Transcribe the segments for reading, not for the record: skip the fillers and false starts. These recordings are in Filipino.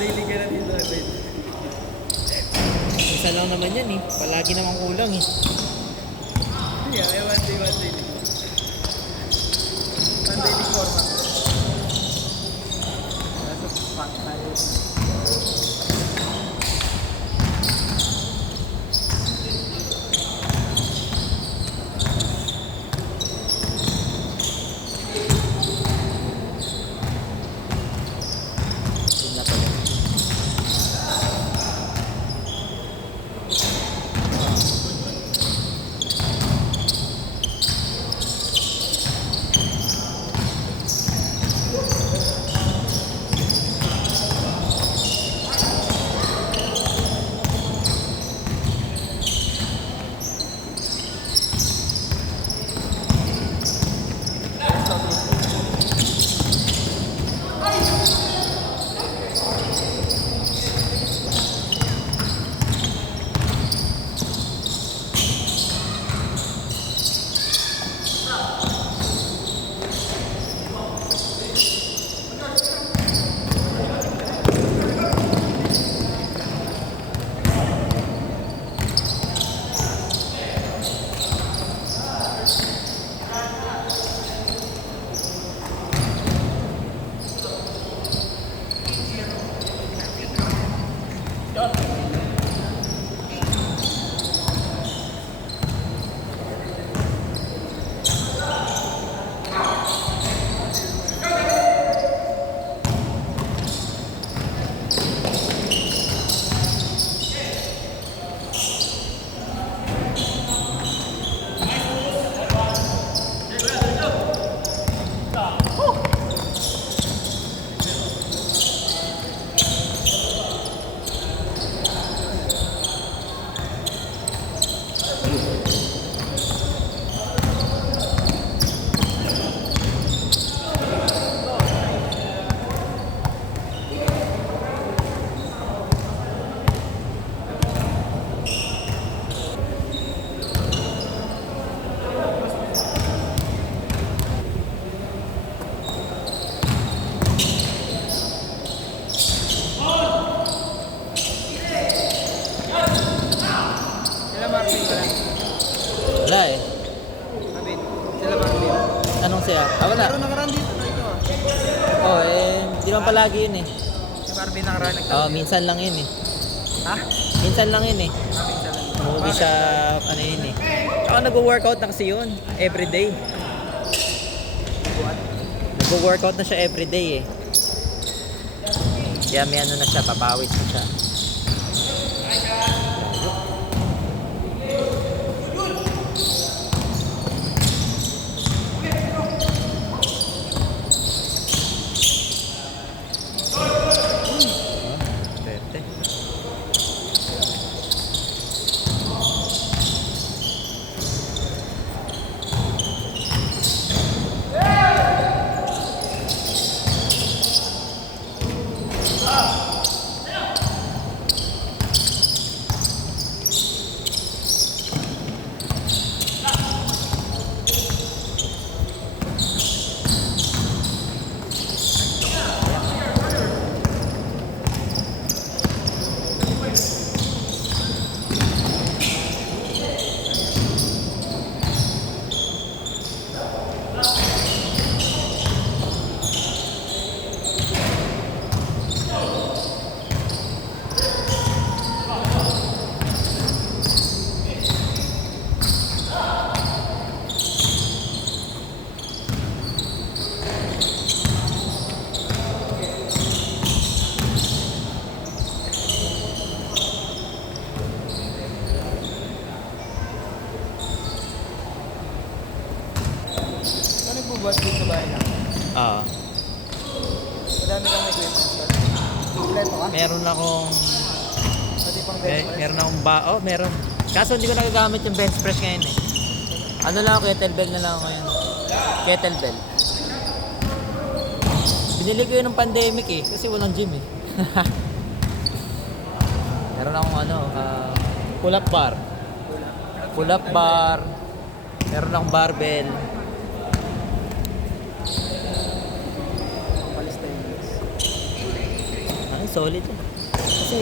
daily ka na dito. Isa lang naman yan eh. Palagi namang kulang eh. Yeah, may one daily. One daily format. Nasa pack tayo. Yun na pala. Sila Marvin wala. Wala eh. Marvin. Sila Marvin. Anong siya? Wala. Pero nakaraan dito na ito. Oh eh, di naman palagi yun eh. Si Marvin nakaraan Minsan lang yun eh. Ha? Minsan lang yun eh. Marvin sa lang. Movie sa ano yun eh. Tsaka nag-workout na kasi yun. Everyday. Buwan. Nag-workout na siya everyday eh. Kaya may ano na siya, papawis na siya. Swerte. Ano nagbubuhat dito sa bahay lang? Oo. Madami kang equipment. Kompleto ka? Meron akong Pati pang bench press. meron akong meron. Kaso hindi ko nagagamit yung bench press ngayon eh. Ano lang ako, kettlebell na lang ako ngayon. Kettlebell. Binili ko yun ng pandemic eh, kasi walang gym eh. Meron akong pull-up bar. Pull-up bar. Meron akong barbell. Palis tayo. Ay, solid yun. Kasi,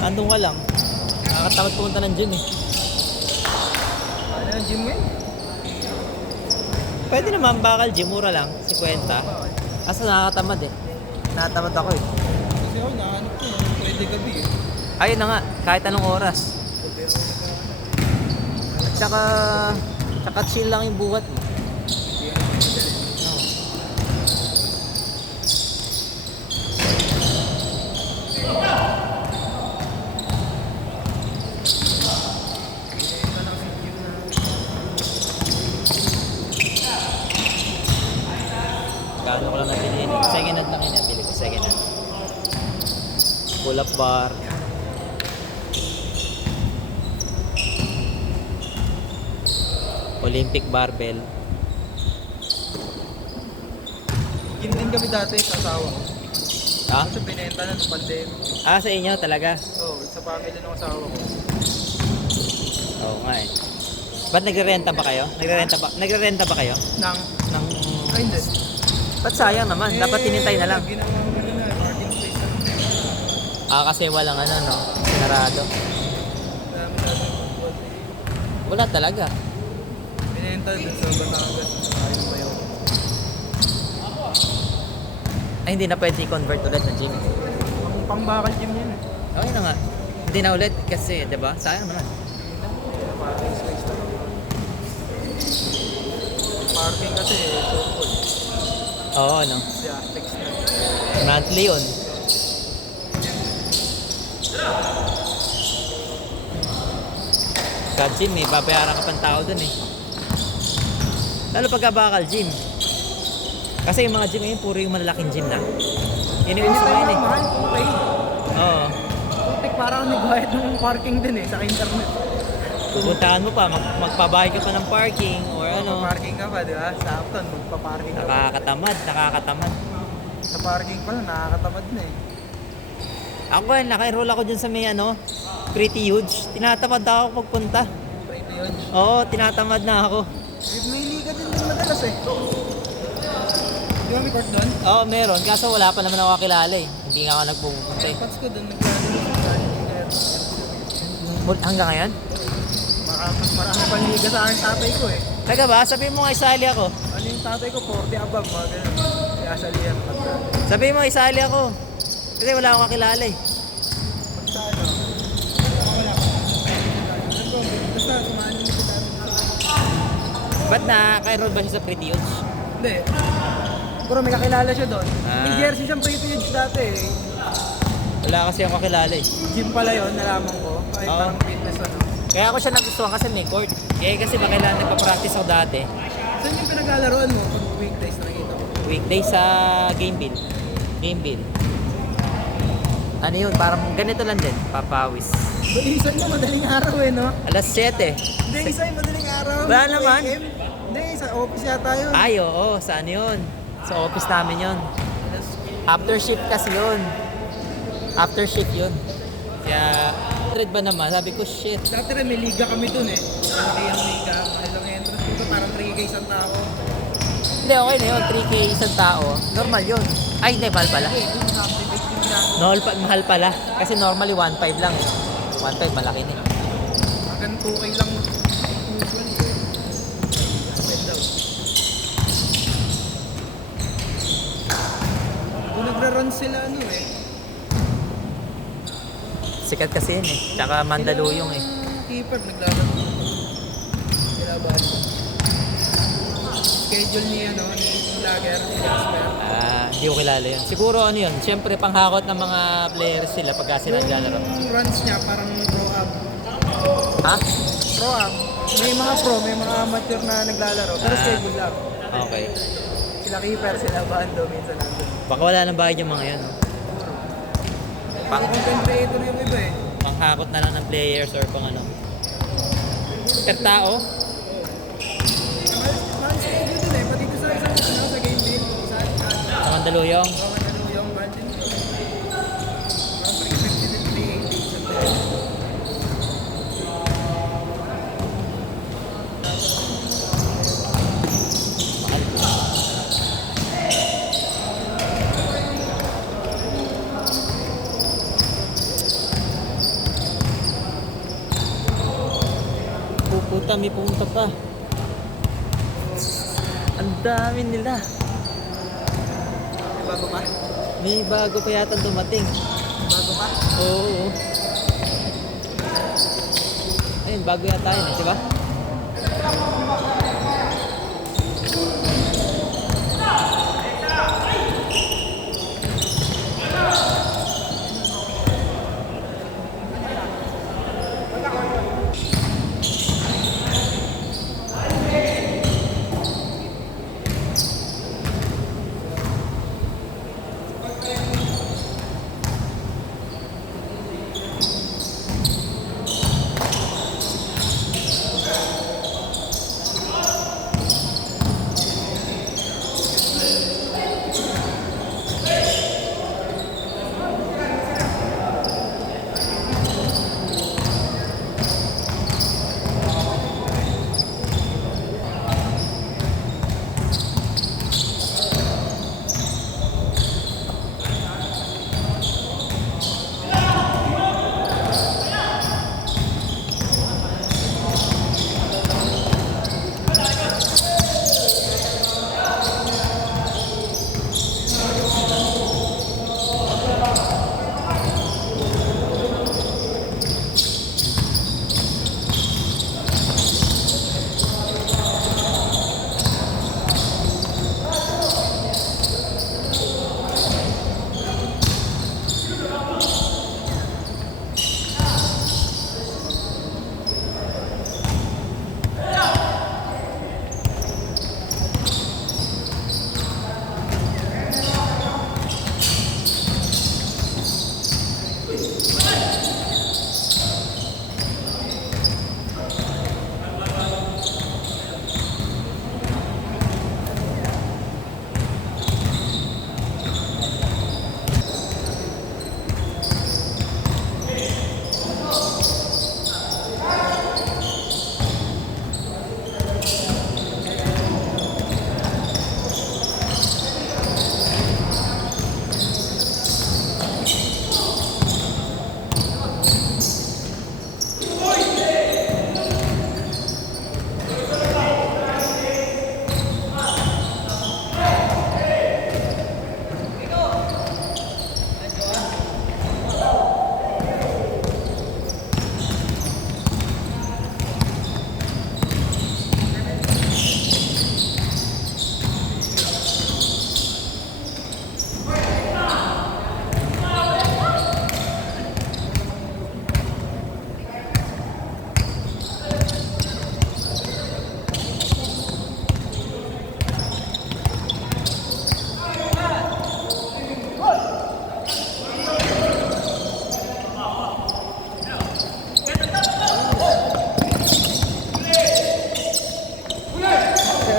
andun ka lang. Nakakatamad pumunta ng gym eh. Ano yung gym mo yun? Pwede naman bakal gym, mura lang, 50. Asa nakakatamad eh. Nakatamad ako eh. Kasi ako nakahanap ko, pwede gabi eh. Ayun na nga, kahit anong oras. At saka chill lang yung buhat mo. Oo. Gaano ko lang nabili. Second hand lang yun, nabili ko second hand. Pull up bar. Olympic barbell. Gym din kami dati sa asawa ko. Ah? Kasi binenta na ng pandemic. Ah, sa inyo talaga? Oo, sa family ng asawa ko. Oo nga eh. Ba't nagre-renta ba kayo? Nagre-renta ba kayo? Nang, Ng... ay hindi. Ba't sayang naman? Dapat tinintay na lang. Ginawa mo na, parking space na. Ah, kasi walang ano, no? Sinarado. Dami natin football. Wala talaga. Binenta dun sa Batangas. Ayun ba yun? Ay, hindi na pwede i-convert ulit na gym. Pangbakal gym yun eh. Okay na nga. Hindi na ulit kasi, di ba? Sayang naman. Parking space na. Parking kasi, football. Oo, no? Si Aztecs na. Monthly yun. Sa gym eh, babayaran ka pang tao dun eh. Lalo pagka bakal gym. Kasi yung mga gym ngayon, puro yung malalaking gym na. Yun yung uso ngayon eh. Mahal, okay. Oo. Putik, parang nagbayad ng parking din eh, sa internet. Pupuntahan mo pa, magpabahay ka pa ng parking or ano. Parking ka pa, di ba? Sa Afton, magpa-parking ka pa. Nakakatamad. Sa parking pa lang, nakakatamad na eh. Ako naka-enroll ako dyan sa may ano, Pretty Huge. Tinatamad na ako magpunta. Right na yun. Oo, tinatamad na ako. May liga din madalas eh. Di ba may court doon? Oo, meron. Kaso wala pa naman ako kakilala eh. Hindi nga ako nagpupunta eh. Airpods ko doon, naglalaro sa Hanggang ngayon? Mas marami pang liga sa akin tatay ko eh. Taga ba? Sabihin mo nga isali ako. Ano yung tatay ko? 40 above, mga ganun. Kaya sa liyan. Sabihin mo isali ako. Kasi wala akong kakilala eh. Sa ano? Wala pa. Basta, sumahan nyo si tatay. Ba't naka-enroll ba siya sa Pretty Huge? Hindi. Pero may kakilala siya doon. Ah. May jersey siyang pretty huge dati eh. Wala kasi akong kakilala eh. Gym pala yun, nalaman ko. Ay, Oo. parang fitness ano. Kaya ako siya nagustuhan kasi may court. Eh kasi makailangan nagpa-practice ako dati. Saan yung pinaglalaroan mo pag weekdays nakikita mo? Weekday sa Gameville. Gameville. Ano yun? Parang ganito lang din. Papawis. Isa na madaling araw eh, no? Alas 7. Hindi, isa yung madaling araw. Wala naman. AM. Hindi, sa office yata yun. Ay, oo. Saan yun? Sa office namin yun. After shift kasi yun. After shift yun. Kaya, red ba naman? Sabi ko, shit. Dati rin may liga kami dun eh. Malaki ang liga. Mahal ang entrance dito. Parang 3K isang tao. Hindi, okay na yun. 3K isang tao. Normal yun. Ay, hindi. Mahal pala. Okay, kung naka-activate yung ginagawa. No, mahal pala. Kasi normally 1.5 lang. 1.5 malaki na. Hanggang 2K lang usually eh. Spend daw. Kung nagra-run sila ano eh. Sikat kasi yun eh. Tsaka Mandaluyong eh. Keeper naglalaro. Nilaban. Schedule ni ano, ni Lager, ni Jasper. Hindi ko kilala yun. Siguro ano yun. Siyempre panghakot ng mga players sila pagka sila naglalaro. Yung runs niya parang pro-am. Ha? Pro-am. May mga pro, may mga amateur na naglalaro. Pero schedule lang. Okay. Sila keeper, sila bando, minsan nandun. Baka wala nang bayad yung mga yun. Pang content creator yung iba eh. Panghakot na lang ng players or pang ano. Per tao? Mahal schedule din eh. Pati ko sa isang ano, sa game din. Isa, Sa Mandaluyong? ano yung mahal din yun. Parang 350 din, 380 sa player. Mahal. pumunta, may pumunta pa. Ang dami nila. Bago pa? May bago pa yata dumating. Bago pa? Oo. Ayun, bago yata yun, di ba?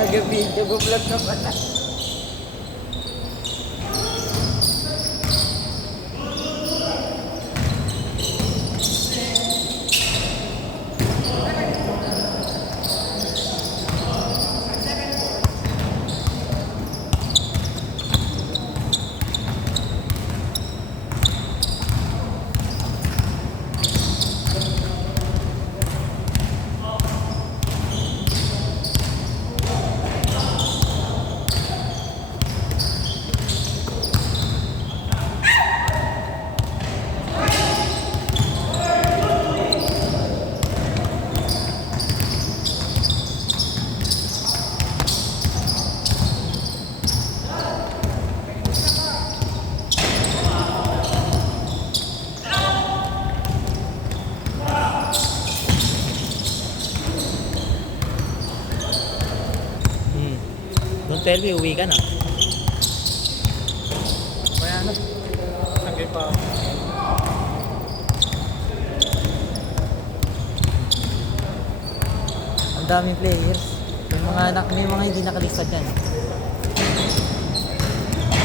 Nag-video, vlog na pala. Don't tell me, uwi ka na. Kaya na. Sagay pa. Ang daming players. May mga hindi nakalista dyan.